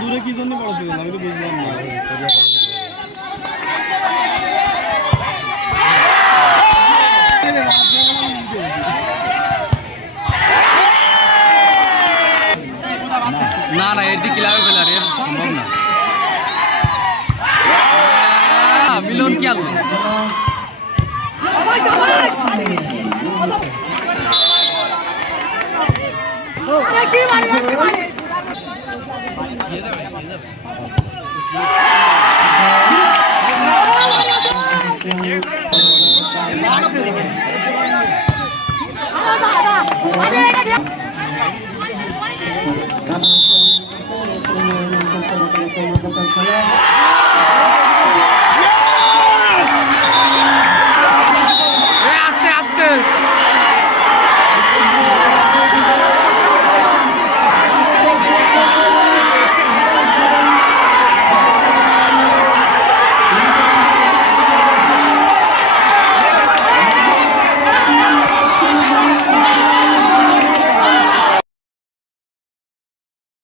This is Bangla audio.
দূরে কি জন্য বড় ছিল আমি তো বুঝলাম না। না না এর দিকে ক্লাবে ফেলার এর সম্ভব না। মিলন কি আলো খেলা